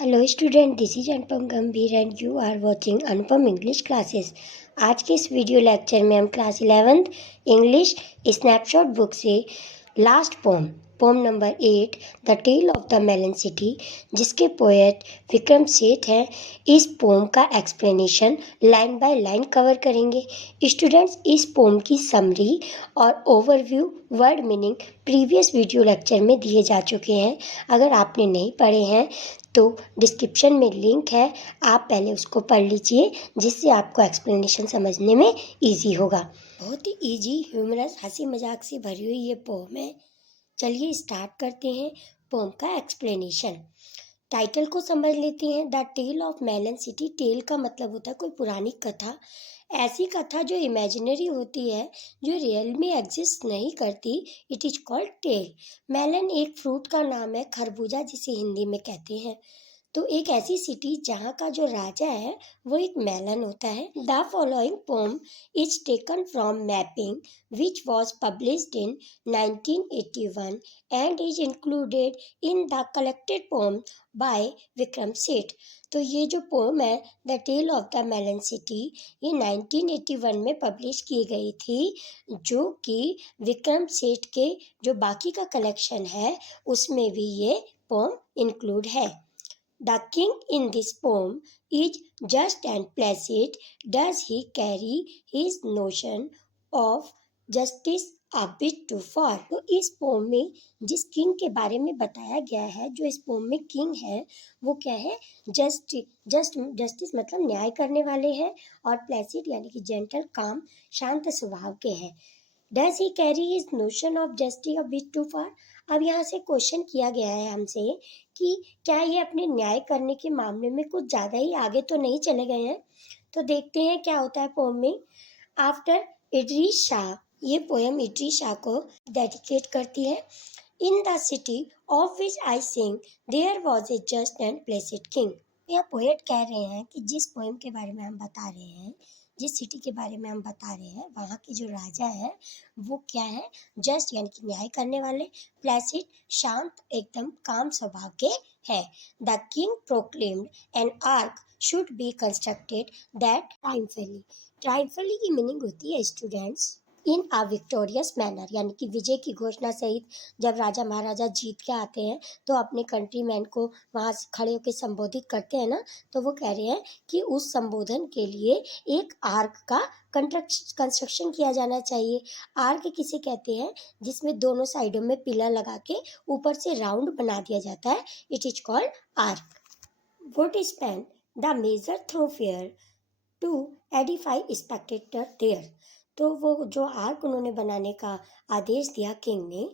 Hello student, this is Anupam Gambhir and you are watching Anupam English classes. आज के इस video lecture में हम class 11th English snapshot book से last poem number 8 the tale of the melon city, जिसके poet Vikram Seth हैं, इस पोम का explanation line by line cover करेंगे। स्टूडेंट्स, इस पोम की समरी और overview word meaning previous video lecture में दिए जा चुके हैं। अगर आपने नहीं पढ़े हैं तो डिस्क्रिप्शन में लिंक है, आप पहले उसको पढ़ लीजिए, जिससे आपको एक्सप्लेनेशन समझने में इजी होगा। बहुत ही इजी, ह्यूमरस, हंसी मजाक से भरी हुई ये पोम है। चलिए स्टार्ट करते हैं पोम का एक्सप्लेनेशन। टाइटल को समझ लेते हैं। The tale of melon city. Tale का मतलब होता है कोई पुरानी कथा, ऐसी कथा जो इमेजिनरी होती है, जो रियल में एग्जिस्ट नहीं करती। It is called tale. Melon एक फ्रूट का नाम है, खरबूजा जिसे हिंदी में कहते हैं। तो एक ऐसी सिटी जहाँ का जो राजा है वो एक मेलन होता है। The following poem is taken from mapping which was published in 1981 and is included in the collected poem by Vikram Seth. तो ये जो पोम है the tale of the melon city, ये 1981 में पब्लिश की गई थी, जो कि विक्रम सेठ के जो बाकी का कलेक्शन है उसमें भी ये पोम इंक्लूड है। The king in this poem is just and placid. Does he carry his notion of justice a bit too far? तो इस पोम में जिस किंग के बारे में बताया गया है, जो इस पोम में किंग है, वो क्या है? जस्टिस मतलब न्याय करने वाले हैं, और प्लेसिड यानी कि जेंटल, काम, शांत स्वभाव के हैं। Does he carry his notion of justice a bit too far. अब यहाँ से क्वेश्चन किया गया है हमसे कि क्या ये अपने न्याय करने के मामले में कुछ ज़्यादा ही आगे तो नहीं चले गए हैं। तो देखते हैं क्या होता है पोम में। आफ्टर इडरीस शाह, ये पोएम इडरीस शाह को डेडिकेट करती है। In the city of which I sing there was a just and placid king. यह पोएट कह रहे हैं कि जिस पोएम के बारे में हम बता रहे हैं, जिस सिटी के बारे में हम बता रहे हैं, वहाँ के जो राजा है वो क्या है? जस्ट यानी कि न्याय करने वाले, प्लेसिड शांत, एकदम काम स्वभाव के हैं। The king proclaimed an arch should be constructed that triumphally की मीनिंग होती है students in a victorious manner, यानी कि विजय की घोषणा सहित। जब राजा महाराजा जीत के आते हैं तो अपने कंट्रीमैन को वहाँ खड़े होकर संबोधित करते हैं ना, तो वो कह रहे हैं कि उस संबोधन के लिए एक आर्क का कंस्ट्रक्शन किया जाना चाहिए। आर्क किसे कहते हैं? जिसमें दोनों साइडों में पिलर लगा के ऊपर से राउंड बना दिया जाता है। It is called arch. Would spend the major thoroughfare to edify spectator there. तो वो जो आर्क उन्होंने बनाने का आदेश दिया किंग ने,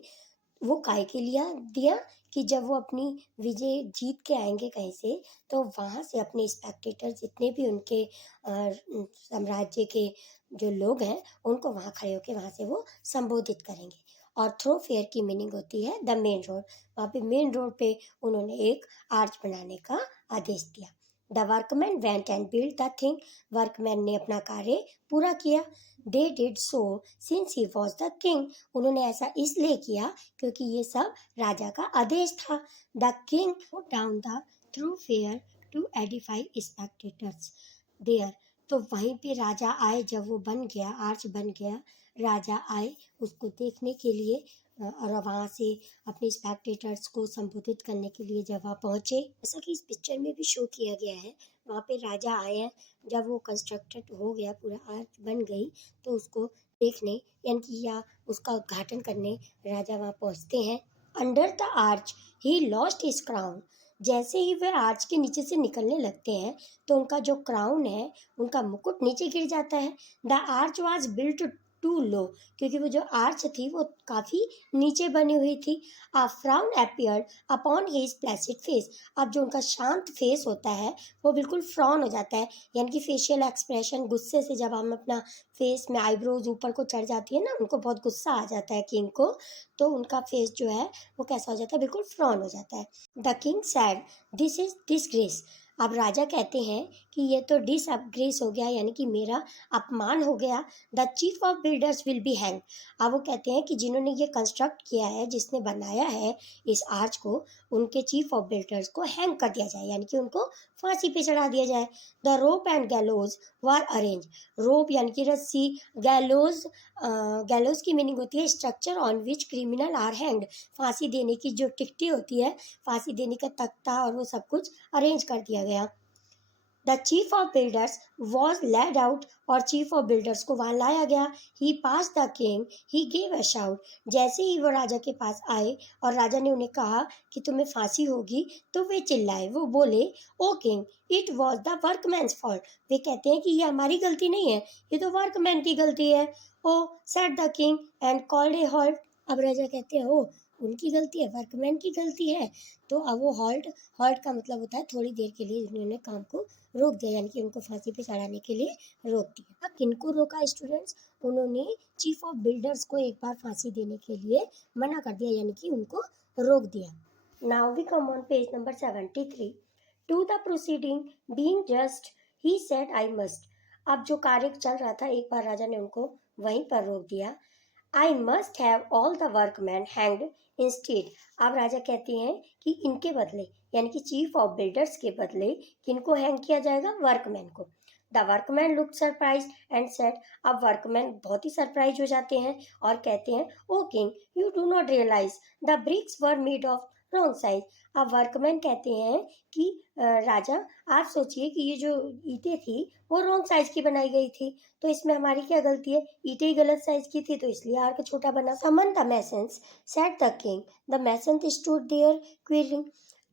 वो काहे के लिए दिया? कि जब वो अपनी विजय जीत के आएंगे कहीं से, तो वहाँ से अपने स्पेक्टेटर जितने भी उनके साम्राज्य के जो लोग हैं, उनको वहाँ खड़े होकर वहाँ से वो संबोधित करेंगे। और थ्रो फेयर की मीनिंग होती है द मेन रोड। वहाँ पे मेन रोड पे उन्होंने एक आर्च बनाने का आदेश दिया। The workman went and build the thing. Workman ने अपना कार्य पूरा किया। They did so since he was the king. उन्होंने ऐसा इसलिए किया क्योंकि ये सब राजा का आदेश था। The king put down the thoroughfare to edify spectators there. तो वहीं पे राजा आए, जब वो बन गया, आर्च बन गया, राजा आए उसको देखने के लिए, और वहाँ से अपने स्पेक्टेटर्स को संबोधित करने के लिए जब वहाँ पहुँचे, जैसा कि इस पिक्चर में भी शो किया गया है, वहाँ पे राजा आए हैं। जब वो कंस्ट्रक्टेड हो गया, पूरा आर्च बन गई, तो उसको देखने यानी कि या उसका उद्घाटन करने राजा वहाँ पहुँचते हैं। Under the arch he lost his crown. जैसे ही वह आर्च के नीचे से निकलने लगते हैं तो उनका जो क्राउन है, उनका मुकुट नीचे गिर जाता है। The arch was built too low, क्योंकि वो जो आर्च थी वो काफ़ी नीचे बनी हुई थी। A frown appeared upon his placid face. अब जो उनका शांत फेस होता है वो बिल्कुल फ्रॉन हो जाता है, यानी कि फेशियल एक्सप्रेशन, गुस्से से जब हम अपना फेस में आईब्रोज ऊपर को चढ़ जाती है ना, उनको बहुत गुस्सा आ जाता है किंग को, तो उनका फेस जो है वो कैसा हो जाता है? बिल्कुल फ्रॉन हो जाता है। The king sad this is disgrace. अब राजा कहते हैं कि ये तो डिसग्रेस हो गया, यानी कि मेरा अपमान हो गया। The chief of builders will be hang. अब वो कहते हैं कि जिन्होंने ये कंस्ट्रक्ट किया है, जिसने बनाया है इस आर्च को, उनके चीफ ऑफ बिल्डर्स को हैंग कर दिया जाए, यानी कि उनको फांसी पे चढ़ा दिया जाए। The rope and gallows were arrange. Rope यानी कि रस्सी, गैलोज गैलोज की मीनिंग होती है structure on which criminal are hanged. फांसी देने की जो टिकटी होती है, फांसी देने का तख्ता और वो सब कुछ अरेंज कर दिया गया। The chief of builders was led out. और चीफ ऑफ बिल्डर्स को वहाँ लाया गया। He passed the king, he gave a shout. जैसे ही वो राजा के पास आए और राजा ने उन्हें कहा कि तुम्हें फांसी होगी, तो वे चिल्लाए, वो बोले, O king, it was the workman's fault. वे कहते हैं कि ये हमारी गलती नहीं है, ये तो वर्कमैन की गलती है। O said the king and called a halt. अब राजा कहते हैं, ओ उनकी गलती है, वर्कमैन की गलती है। तो अब वो हॉल्ट, हॉल्ट का मतलब होता है थोड़ी देर के लिए उन्होंने काम को रोक दिया, यानी कि उनको फांसी पे चढ़ाने के लिए रोक दिया। अब किनको रोका स्टूडेंट्स? उन्होंने चीफ ऑफ बिल्डर्स को एक बार फांसी देने के लिए मना कर दिया, यानी कि उनको रोक दिया। Now we come on page number 73। To the proceeding being just he said I must. अब जो कार्य चल रहा था, एक बार राजा ने उनको वहीं पर रोक दिया। I must have all the workman hanged instead. अब राजा कहते हैं कि इनके बदले, यानी कि चीफ ऑफ बिल्डर्स के बदले किनको हैंग किया जाएगा? वर्कमैन को। The workman look surprise and said. अब वर्कमैन बहुत ही सरप्राइज हो जाते हैं और कहते हैं, O king, you do not realise the bricks were made of wrong size. अब वर्कमैन कहते हैं कि राजा, आप सोचिए कि ये जो ईंटें थी वो रॉन्ग साइज की बनाई गई थी, तो इसमें हमारी क्या गलती है? ईंटें ही गलत साइज की थी, तो इसलिए आर्क छोटा बना। Summon the masons said the king. The mason stood there quivering.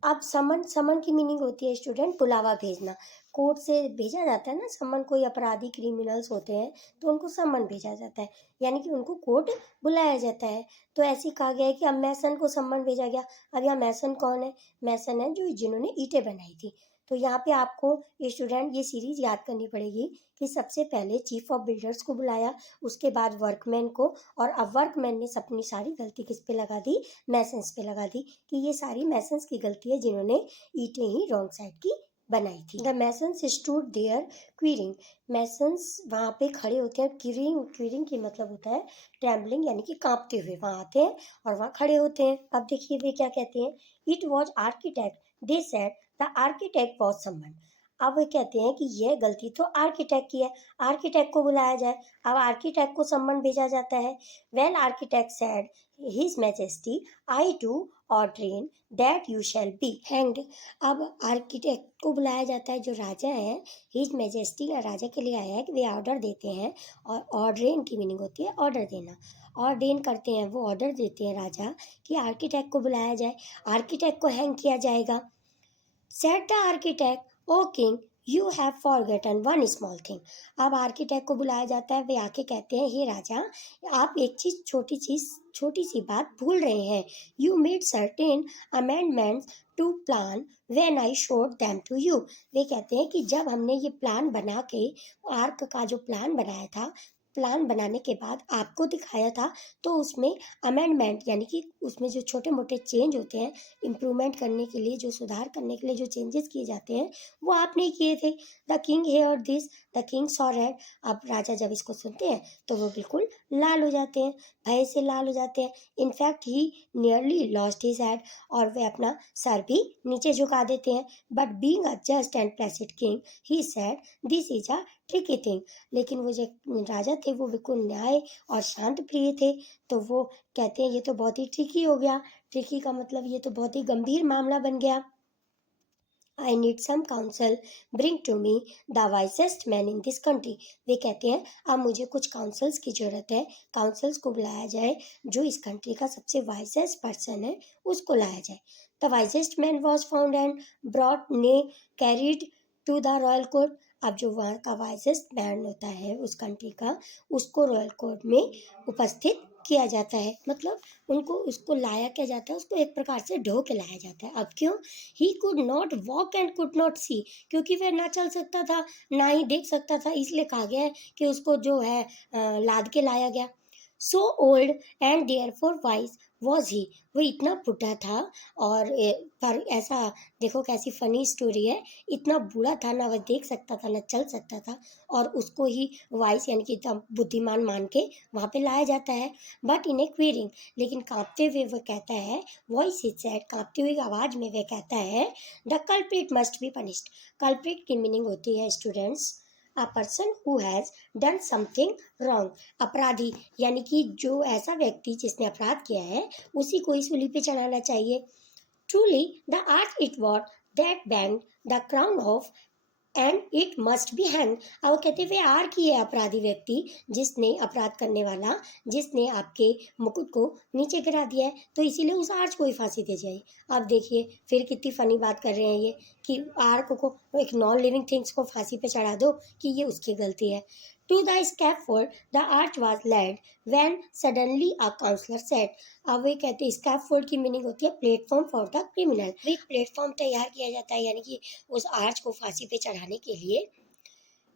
अब समन, समन की मीनिंग होती है स्टूडेंट बुलावा भेजना। कोर्ट से भेजा जाता है ना समन, कोई अपराधी क्रिमिनल्स होते हैं तो उनको समन भेजा जाता है, यानी कि उनको कोर्ट बुलाया जाता है। तो ऐसे कहा गया है कि अब मैसन को समन भेजा गया। अब यहाँ मैसन कौन है? मैसन है जो जिन्होंने ईंटें बनाई थी। तो यहाँ पे आपको स्टूडेंट ये सीरीज याद करनी पड़ेगी कि सबसे पहले चीफ ऑफ बिल्डर्स को बुलाया, उसके बाद वर्कमैन को, और अब वर्कमैन ने अपनी सारी गलती किस पे लगा दी? मैसन्स पे लगा दी, कि ये सारी मैसन्स की गलती है जिन्होंने ईंटें ही रॉन्ग साइड की बनाई थी। The masons stood there querying. Masons वहाँ पे खड़े होते हैं। क्वीरिंग, क्वीरिंग की मतलब होता है ट्रैम्बलिंग, यानी कि कांपते हुए वहाँ आते हैं और वहाँ खड़े होते हैं। अब देखिए वे क्या कहते हैं। It was architect, they said the architect was someone. अब वे कहते हैं कि यह गलती तो आर्किटेक्ट की है, आर्किटेक्ट को बुलाया जाए। अब आर्किटेक्ट को सम्मन भेजा जाता है। Well architect said his majesty, I too ordering that you shall be hanged. अब आर्किटेक्ट को बुलाया जाता है, जो राजा है, हिज मैजेस्टी या राजा के लिए आया है कि वे ऑर्डर देते हैं। और ऑर्डरेन की मीनिंग होती है ऑर्डर देना। ऑर्डेन करते हैं, वो ऑर्डर देते हैं राजा कि आर्किटेक्ट को बुलाया जाए, आर्किटेक्ट को हैंग किया जाएगा। Said the architect, O king, you have forgotten one small thing. अब आर्किटेक्ट को बुलाया जाता है, वे आके कहते हैं, हे राजा, आप एक छोटी सी बात भूल रहे हैं। You made certain amendments to plan when I showed them to you. वे कहते हैं कि जब हमने ये प्लान बना के, आर्क का जो प्लान बनाया था, प्लान बनाने के बाद आपको दिखाया था, तो उसमें अमेंडमेंट, यानी कि उसमें जो छोटे मोटे चेंज होते हैं, इम्प्रूवमेंट करने के लिए, जो सुधार करने के लिए जो चेंजेस किए जाते हैं, वो आपने किए थे। The king hear this, the king saw red. अब राजा जब इसको सुनते हैं तो वो बिल्कुल लाल हो जाते हैं, भय से लाल हो जाते हैं। In fact he nearly lost his head, और वे अपना सर भी नीचे झुका देते हैं। But being a just and placid king, he said this is a tricky thing. लेकिन वो जो राजा थे वो बिल्कुल न्याय और शांत प्रिय थे, तो वो कहते हैं ये तो बहुत ही ट्रिकी हो गया। ट्रिकी का मतलब ये तो बहुत ही गंभीर मामला बन गया। I need some counsel, bring to me the wisest man in this country. वे कहते हैं अब मुझे कुछ काउंसिल्स की जरूरत है, काउंसिल्स को बुलाया जाए, जो इस कंट्री का सबसे वाइसेस्ट पर्सन है उसको लाया जाए। The wisest man was found and brought ने carried to the royal court. अब जो वहाँ का वाइसेस्ट मैन होता है उस कंट्री का, उसको रॉयल कोर्ट में उपस्थित किया जाता है। मतलब उनको, उसको लाया क्या जाता है, उसको एक प्रकार से ढो के लाया जाता है। अब क्यों? He could not walk and could not see, क्योंकि वह ना चल सकता था ना ही देख सकता था, इसलिए कहा गया है कि उसको जो है लाद के लाया गया। So old and therefore wise was he, वो इतना बुढ़ा था और पर ऐसा देखो कैसी फनी स्टोरी है, इतना बूढ़ा था ना, वह देख सकता था ना चल सकता था, और उसको ही वाइस यानी कि इतना बुद्धिमान मान के वहाँ पे लाया जाता है। बट इन ए क्वीरिंग, लेकिन कांपते हुए वह कहता है, वॉइस इज सैड, कांपती हुई आवाज में वह कहता है, the culprit must be punished. Culprit की मीनिंग होती है students a person who has done something wrong. अपराधी यानी कि जो ऐसा व्यक्ति जिसने अपराध किया है उसी को ही सूली पे चढ़ाना चाहिए। Truly the art it what that band the crown of and it must be hang. अब वो कहते हुए आर की है अपराधी व्यक्ति, जिसने अपराध करने वाला, जिसने आपके मुकुट को नीचे गिरा दिया है, तो इसीलिए उस आर्च को ही फांसी दे जाए। अब देखिए फिर कितनी फनी बात कर रहे हैं ये, कि आर्क को, एक नॉन लिविंग थिंग्स को फांसी पे चढ़ा दो कि ये उसकी गलती है। To the scaffold the arch was laid when suddenly a counsellor said. अब वे कहते हैं स्कैफोल्ड की मीनिंग होती है प्लेटफॉर्म फॉर द क्रिमिनल। एक प्लेटफॉर्म तैयार किया जाता है यानी कि उस आर्च को फांसी पे चढ़ाने के लिए।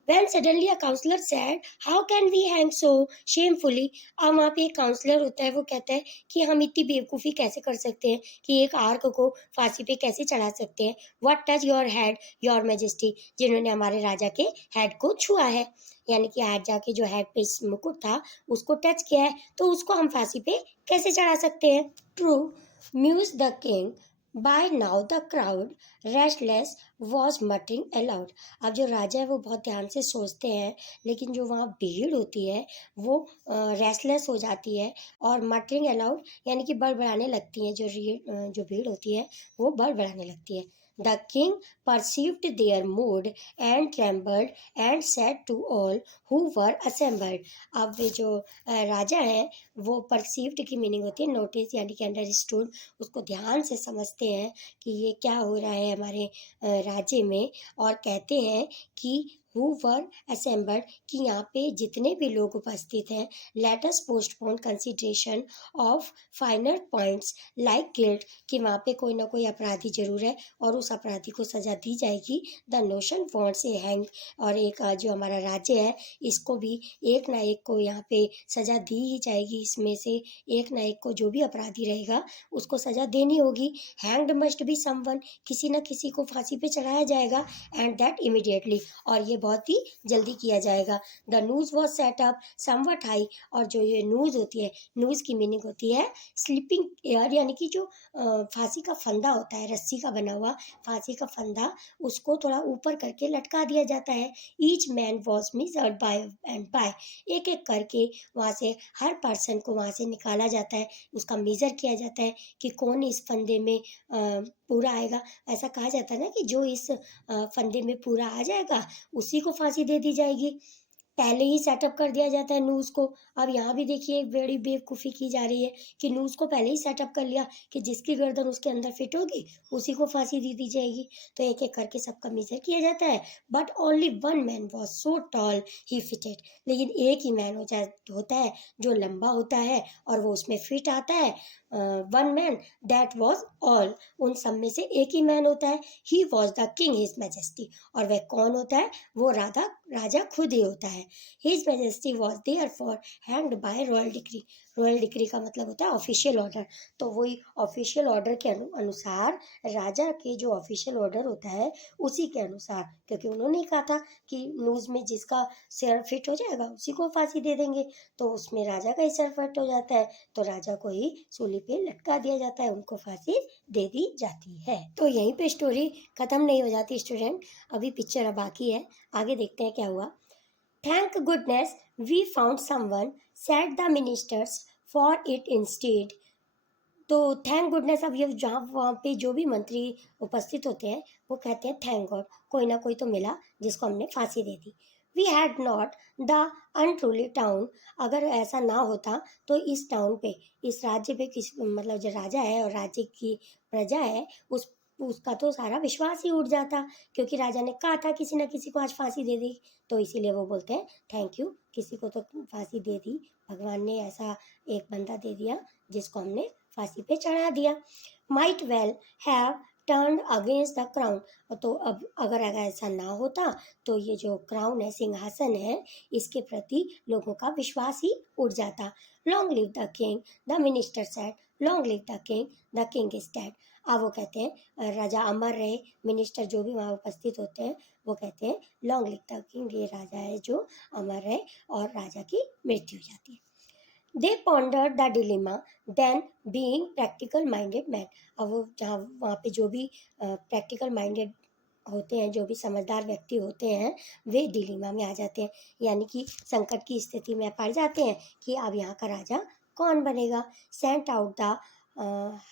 When suddenly a counselor said, "How can we hang so shamefully?" अब वहाँ पे एक काउंसलर होता है, वो कहता है कि हम इतनी बेवकूफ़ी कैसे कर सकते हैं कि एक आर्क को फांसी पे कैसे चढ़ा सकते हैं। What touch your head, your majesty? जिन्होंने हमारे राजा के हेड को छुआ है, यानी कि राजा के जो हेड पे मुकुट था उसको टच किया है, तो उसको हम फांसी पे कैसे चढ़ा सकते हैं। True muse the king. By now the crowd restless was muttering aloud. अब जो राजा है वो बहुत ध्यान से सोचते हैं, लेकिन जो वहाँ भीड़ होती है वो रेस्टलेस हो जाती है और मटरिंग अलाउड यानी कि बड़बड़ाने लगती हैं। जो भीड़ होती है वो बड़बड़ाने लगती है। The king perceived their mood and trembled and said to all who were assembled. अब वे जो राजा हैं वो परसीव्ड की मीनिंग होती है नोटिस यानी कि अंडरस्टूड, उसको ध्यान से समझते हैं कि ये क्या हो रहा है हमारे राज्य में, और कहते हैं कि हु वर असेंबल्ड, कि यहाँ पे जितने भी लोग उपस्थित हैं, let us postpone consideration of final points like guilt, कि वहाँ पे कोई ना कोई अपराधी जरूर है और उस अपराधी को सजा दी जाएगी। The notion wants A hang, और एक जो हमारा राज्य है इसको भी एक ना एक को यहाँ पे सजा दी ही जाएगी। इसमें से एक ना एक को जो भी अपराधी रहेगा उसको सजा देनी होगी। हैंग्ड मस्ट बी समवन, किसी न किसी को फांसी पे चढ़ाया जाएगा, एंड दैट इमीडिएटली, और ये बहुत ही जल्दी किया जाएगा। The news was set up somewhat high, और जो ये न्यूज़ होती है, न्यूज़ की मीनिंग होती है स्लीपिंग एयर, यानी कि जो फांसी का फंदा होता है, रस्सी का बना हुआ फांसी का फंदा, उसको थोड़ा ऊपर करके लटका दिया जाता है। Each man was measured by and by, एक एक करके वहाँ से हर पर्सन को वहाँ से निकाला जाता है, उसका मेजर किया जाता है कि कौन इस फंदे में पूरा आएगा। ऐसा कहा जाता है ना कि जो इस फंदे में पूरा आ जाएगा उसी को फांसी दे दी जाएगी। पहले ही सेटअप कर दिया जाता है न्यूज़ को। अब यहाँ भी देखिए एक बड़ी बेवकूफ़ी की जा रही है कि न्यूज़ को पहले ही सेटअप कर लिया कि जिसकी गर्दन उसके अंदर फिट होगी उसी को फांसी दे दी जाएगी। तो एक एक करके सबका मेजर किया जाता है। But only one man was so tall he fitted, लेकिन एक ही मैन होता है जो लंबा होता है और वो उसमें फिट आता है। One man that was all, उन सब में से एक ही मैन होता है। He was the king his majesty, और वह कौन होता है, वो राजा खुद ही होता है। His majesty was therefore hanged by royal decree. Royal decree का मतलब होता है ऑफिशियल ऑर्डर, तो वही ऑफिशियल ऑर्डर के अनुसार, राजा के जो ऑफिशियल ऑर्डर होता है उसी के अनुसार, क्योंकि उन्होंने कहा था कि न्यूज़ में जिसका सिर फिट हो जाएगा उसी को फांसी दे देंगे, तो उसमें राजा का ही सिर फिट हो जाता है, तो राजा को ही सूली पे लटका दिया जाता है, उनको फांसी दे दी जाती है। तो यहीं पे स्टोरी खत्म नहीं हो जाती स्टूडेंट, अभी पिक्चर अब बाकी है, आगे देखते हैं क्या हुआ। Thank goodness we found someone, said the ministers, for it instead. तो थैंक गुडनेस, अब ये जहाँ वहाँ पे जो भी मंत्री उपस्थित होते हैं वो कहते हैं थैंक गॉड, कोई ना कोई तो मिला जिसको हमने फांसी दे दी। We had not the untruly town, अगर ऐसा ना होता तो इस टाउन पे, इस राज्य पे, किसी मतलब जो राजा है और राज्य की प्रजा है उसका तो सारा विश्वास ही उठ जाता, क्योंकि राजा ने कहा था किसी न किसी को आज फांसी दे दी, तो इसीलिए वो बोलते हैं थैंक यू, किसी को तो फांसी दे दी, भगवान ने ऐसा एक बंदा दे दिया जिसको हमने फांसी पे चढ़ा दिया। Might well have turn against the crown. तो अब अगर ऐसा ना होता तो ये जो क्राउन है, सिंहासन है, इसके प्रति लोगों का विश्वास ही उठ जाता। Long live the king, the minister said, long live the king is dead. अब वो कहते हैं राजा अमर रहे, मिनिस्टर जो भी वहाँ उपस्थित होते हैं वो कहते हैं लॉन्ग लिव द किंग, ये राजा है जो अमर है, और राजा की मृत्यु हो जाती है। They ponder the dilemma then being practical minded man. अब वो जहाँ वहाँ पे जो भी प्रैक्टिकल माइंडेड होते हैं, जो भी समझदार व्यक्ति होते हैं, वे डिलेमा में आ जाते हैं, यानी कि संकट की स्थिति में पड़ जाते हैं कि अब यहाँ का राजा कौन बनेगा। Sent out the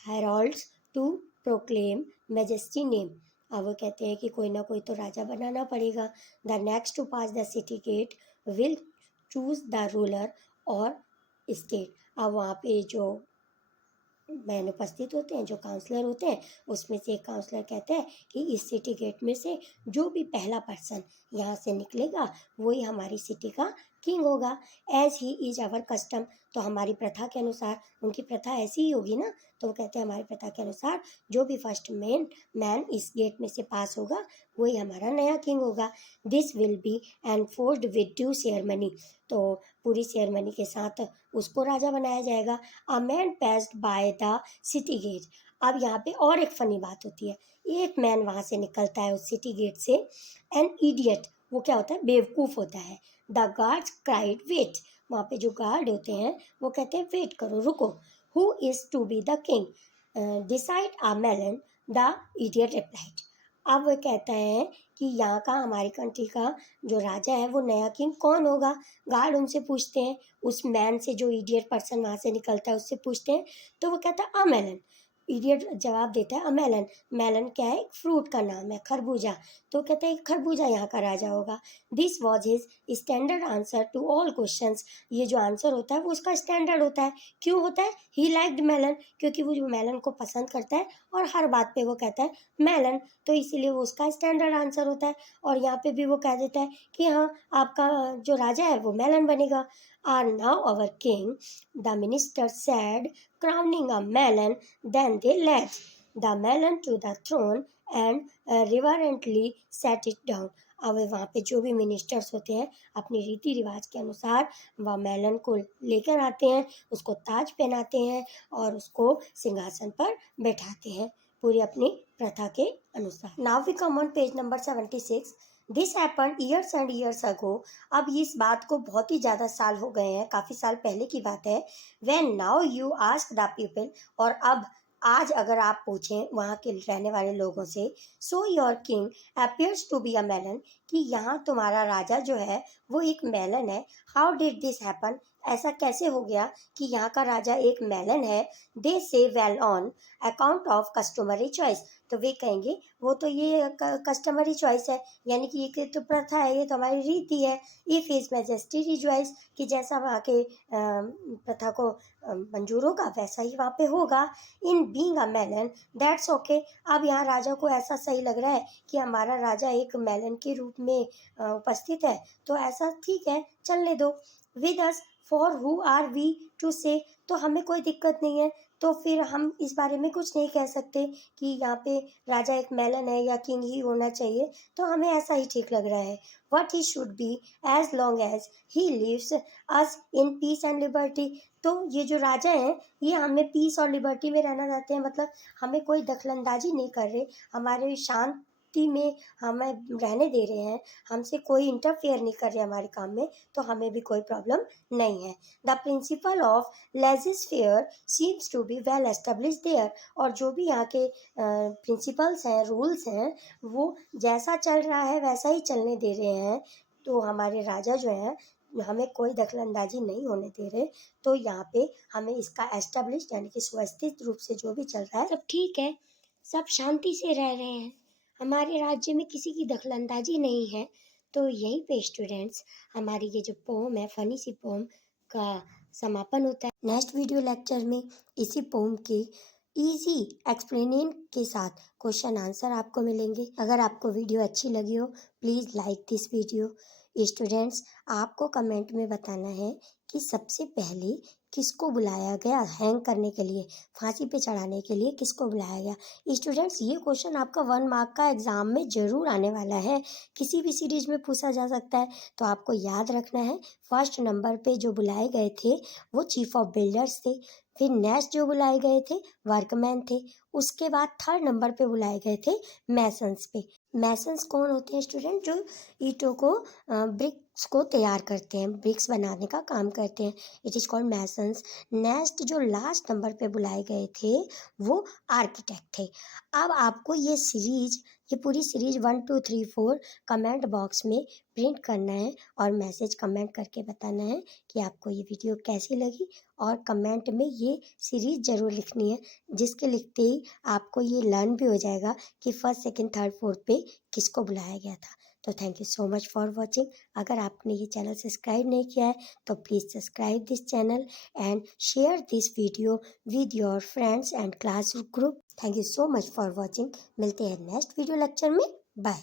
heralds to proclaim majesty name. अब वो कहते हैं कि कोई ना कोई तो राजा बनाना पड़ेगा। The next to pass the city gate will choose the ruler our state. अब वहाँ पे जो मैन उपस्थित होते हैं, जो काउंसलर होते हैं, उसमें से एक काउंसलर कहते हैं कि इस सिटी गेट में से जो भी पहला पर्सन यहाँ से निकलेगा वही हमारी सिटी का किंग होगा। As he is our custom. तो हमारी प्रथा के अनुसार, उनकी प्रथा ऐसी ही होगी ना, तो वो कहते हैं हमारी प्रथा के अनुसार जो भी फर्स्ट मैन इस गेट में से पास होगा वही हमारा नया किंग होगा। This will be enforced with due ceremony. तो पूरी सेरेमनी के साथ उसको राजा बनाया जाएगा। A man passed by the city gate. अब यहाँ पे और एक फनी बात होती है, एक मैन वहाँ से निकलता है उस सिटी गेट से। एन इडियट, वो क्या होता है, बेवकूफ़ होता है। The guards cried wait. वहाँ पे जो गार्ड होते हैं वो कहते हैं वेट करो, रुको। Who is to be the king, decide a melon, the idiot replied. अब वो कहता है कि यहाँ का, हमारी कंट्री का जो राजा है वो नया किंग कौन होगा। गार्ड उनसे पूछते हैं, उस मैन से, जो इडियट पर्सन वहाँ से निकलता है उससे पूछते हैं, तो वो कहता है अ मेलन। इडियट जवाब देता है अ मेलन। मेलन क्या है, एक फ्रूट का नाम है, खरबूजा। तो कहते हैं खरबूजा यहाँ का राजा होगा। This was his standard answer to all questions. ये जो आंसर होता है वो उसका स्टैंडर्ड होता है। क्यों होता है, ही लाइक्ड मेलन, क्योंकि वो जो मेलन को पसंद करता है और हर बात पे वो कहता है मेलन, तो इसीलिए वो उसका स्टैंडर्ड आंसर होता है। और यहाँ पे भी वो कह देता है कि हाँ, आपका जो राजा है वो मेलन बनेगा। Are now our king, the minister said, crowning a melon. Then they led the melon to the throne and reverently sat it down. अब वहाँ पे जो भी मिनिस्टर्स होते हैं अपनी रीति रिवाज के अनुसार वह मेलन को लेकर आते हैं, उसको ताज पहनाते हैं और उसको सिंहासन पर बैठाते हैं, पूरी अपनी प्रथा के अनुसार। Now we come on page number 76। This happen years and years ago. अब इस बात को बहुत ही ज़्यादा साल हो गए हैं, काफ़ी साल पहले की बात है। When now you ask the people, और अब आज अगर आप पूछें वहाँ के रहने वाले लोगों से, so your king appears to be a melon, कि यहाँ तुम्हारा राजा जो है वो एक मेलन है। हाउ डिड दिस हैपन, ऐसा कैसे हो गया कि यहाँ का राजा एक मेलन है। दे से well on account of customary choice. तो वे कहेंगे वो तो ये कस्टमरी चॉइस है, यानी कि ये तो प्रथा है, ये तो हमारी रीति है। इफ़ हिज मैजेस्टी रिजॉइस, कि जैसा वहाँ के प्रथा को मंजूर होगा वैसा ही वहाँ पे होगा। In being a melon that's okay. अब यहाँ राजा को ऐसा सही लग रहा है कि हमारा राजा एक मेलन के रूप में उपस्थित है, तो ऐसा ठीक है, चलने दो। With us for who are we to say, तो हमें कोई दिक्कत नहीं है, तो फिर हम इस बारे में कुछ नहीं कह सकते कि यहाँ पे राजा एक मेलन है या किंग ही होना चाहिए, तो हमें ऐसा ही ठीक लग रहा है। What he should be as long as he lives us in peace and liberty. तो ये जो राजा हैं ये हमें पीस और लिबर्टी में रहना चाहते हैं, मतलब हमें कोई दखलंदाजी नहीं कर रहे, हमारे शांति में हमें रहने दे रहे हैं, हमसे कोई इंटरफेयर नहीं कर रहे हमारे काम में, तो हमें भी कोई प्रॉब्लम नहीं है। The principle of laissez-faire seems to be well establish there. और जो भी यहाँ के प्रिंसिपल्स हैं, रूल्स हैं, वो जैसा चल रहा है वैसा ही चलने दे रहे हैं। तो हमारे राजा जो हैं हमें कोई दखलंदाजी नहीं होने दे रहे, तो यहाँ पे हमें इसका एस्टेब्लिश यानी कि सुव्यवस्थित रूप से जो भी चल रहा है सब ठीक है, सब शांति से रह रहे हैं, हमारे राज्य में किसी की दखलंदाजी नहीं है। तो यहीं पे स्टूडेंट्स हमारी ये जो पोम है, फनी सी पोम का समापन होता है। नेक्स्ट वीडियो लेक्चर में इसी पोम की इजी एक्सप्लेनिंग के साथ क्वेश्चन आंसर आपको मिलेंगे। अगर आपको वीडियो अच्छी लगी हो please like this video. Students आपको कमेंट में बताना है कि सबसे पहले किसको बुलाया गया हैंग करने के लिए, फांसी पे चढ़ाने के लिए किसको बुलाया गया। स्टूडेंट्स, ये क्वेश्चन आपका 1 मार्क का एग्जाम में जरूर आने वाला है, किसी भी सीरीज में पूछा जा सकता है। तो आपको याद रखना है, फर्स्ट नंबर पे जो बुलाए गए थे वो चीफ ऑफ बिल्डर्स थे, फिर नेक्स्ट जो बुलाए गए थे वर्कमैन थे, उसके बाद थर्ड नंबर पे बुलाए गए थे मैसन्स पे। मैसन्स कौन होते हैं स्टूडेंट? जो ईंटों को ब्रिक्स को तैयार करते हैं, ब्रिक्स बनाने का काम करते हैं, it is called masons. Next जो लास्ट नंबर पे बुलाए गए थे वो आर्किटेक्ट थे। अब आपको ये पूरी सीरीज 1 2 3 4 कमेंट बॉक्स में प्रिंट करना है और मैसेज कमेंट करके बताना है कि आपको ये वीडियो कैसी लगी, और कमेंट में ये सीरीज ज़रूर लिखनी है, जिसके लिखते ही आपको ये लर्न भी हो जाएगा कि फर्स्ट सेकंड थर्ड फोर्थ पे किसको बुलाया गया था। तो thank you so much for watching. अगर आपने ये चैनल सब्सक्राइब नहीं किया है तो please subscribe this channel and share this video with your friends and class group. Thank you so much for watching. मिलते हैं नेक्स्ट वीडियो लेक्चर में। बाय।